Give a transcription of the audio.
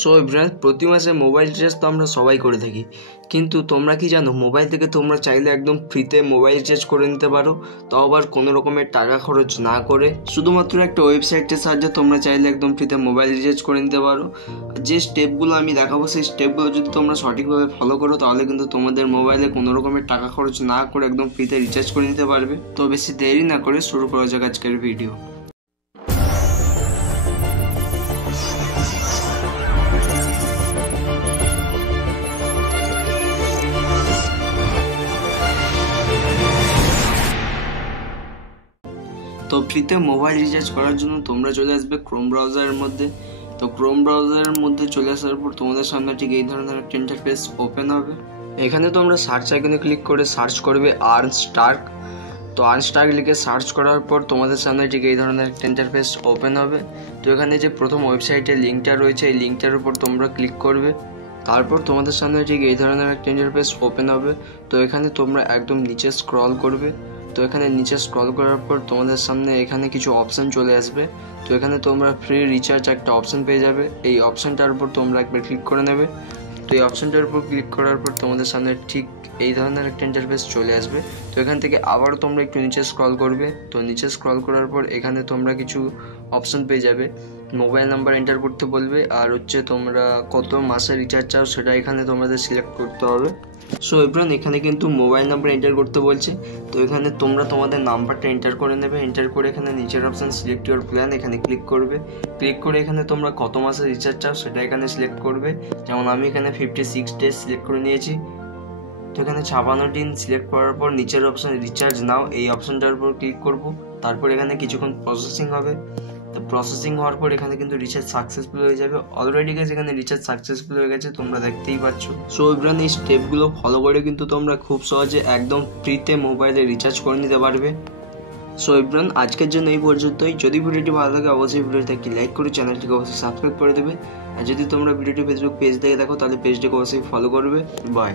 So everyone, প্রতি মাসে mobile recharge তো আমরা সবাই করে থাকি, কিন্তু তোমরা কি জানো মোবাইল থেকে তোমরা চাইলে একদম ফ্রিতে মোবাইল রিচার্জ করে নিতে পারো, তাও আবার কোনো রকমের টাকা খরচ না করে। শুধুমাত্র একটা ওয়েবসাইটের সাহায্যে তোমরা চাইলে একদম ফ্রিতে মোবাইল রিচার্জ করে নিতে পারো। যে স্টেপগুলো আমি দেখাবো সেই স্টেপগুলো যদি তোমরা সঠিকভাবে ফলো করো তাহলে কিন্তু তোমাদের মোবাইলে কোনো রকমের টাকা খরচ না করে একদম ফ্রিতে রিচার্জ করে নিতে পারবে। তো বেশি দেরি না করে শুরু করা যাক আজকের ভিডিও। তো ফ্রিতে মোবাইল রিচার্জ করার জন্য তোমরা চলে আসবে ক্রোম ব্রাউজারের মধ্যে। তো ক্রোম ব্রাউজারের মধ্যে চলে আসার পর তোমাদের সামনে ঠিক এই ধরনের একটা ইন্টারফেস ওপেন হবে। এখানে তোমরা সার্চ আইকনে ক্লিক করে সার্চ করবে আর্নস্টার্ক। তো আর্নস্টার্ক লিখে সার্চ করার পর তোমাদের সামনে ঠিক এই ধরনের একটা ইন্টারফেস ওপেন হবে। তো এখানে যে প্রথম ওয়েবসাইটের লিঙ্কটা রয়েছে এই লিঙ্কটার উপর তোমরা ক্লিক করবে। তারপর তোমাদের সামনে ঠিক এই ধরনের একটা ইন্টারফেস ওপেন হবে। তো এখানে তোমরা একদম নিচে স্ক্রল করবে। তো এখানে নিচে স্ক্রল করার পর তোমাদের সামনে এখানে কিছু অপশান চলে আসবে। তো এখানে তোমরা ফ্রি রিচার্জ একটা অপশান পেয়ে যাবে। এই অপশানটার উপর তোমরা একবার ক্লিক করে নেবে। তো এই অপশানটার উপর ক্লিক করার পর তোমাদের সামনে ঠিক এই ধরনের একটা ইন্টারফেস চলে আসবে। তো এখান থেকে আবারও তোমরা একটু নিচে স্ক্রল করবে। তো নিচে স্ক্রল করার পর এখানে তোমরা কিছু অপশান পেয়ে যাবে। মোবাইল নাম্বার এন্টার করতে বলবে, আর হচ্ছে তোমরা কত মাসে রিচার্জ চাও সেটা এখানে তোমাদের সিলেক্ট করতে হবে। সো এভরিওয়ান, এখানে কিন্তু মোবাইল নাম্বার এন্টার করতে বলছে। তো এখানে তোমরা তোমাদের নাম্বারটা এন্টার করে নেবে। এন্টার করে এখানে নিচের অপশান সিলেক্ট ইউর প্ল্যান এখানে ক্লিক করবে। ক্লিক করে এখানে তোমরা কত মাসে রিচার্জ চাও সেটা এখানে সিলেক্ট করবে। যেমন আমি এখানে 56 ডেজ সিলেক্ট করে নিয়েছি। তো এখানে 56 দিন সিলেক্ট করার পর নিচের অপশান রিচার্জ নাও এই অপশানটার উপর ক্লিক করব। তারপর এখানে কিছুক্ষণ প্রসেসিং হবে। তো প্রসেসিং হওয়ার পর এখানে কিন্তু রিচার্জ সাকসেসফুল হয়ে যাবে। অলরেডি গেছে এখানে রিচার্জ সাকসেসফুল হয়ে গেছে, তোমরা দেখতেই পাচ্ছ। সো এভরিওয়ান, এই স্টেপগুলো ফলো করে কিন্তু তোমরা খুব সহজে একদম ফ্রিতে মোবাইলে রিচার্জ করে নিতে পারবে। সো এভরিওয়ান, আজকের জন্য এই পর্যন্তই। যদি ভিডিওটি ভালো লাগে অবশ্যই ভিডিওতে একটি লাইক করে চ্যানেলটিকে অবশ্যই সাবস্ক্রাইব করে দেবে। আর যদি তোমরা ভিডিওটি ফেসবুক পেজ থেকে দেখো তাহলে পেজটিকে অবশ্যই ফলো করবে। বাই।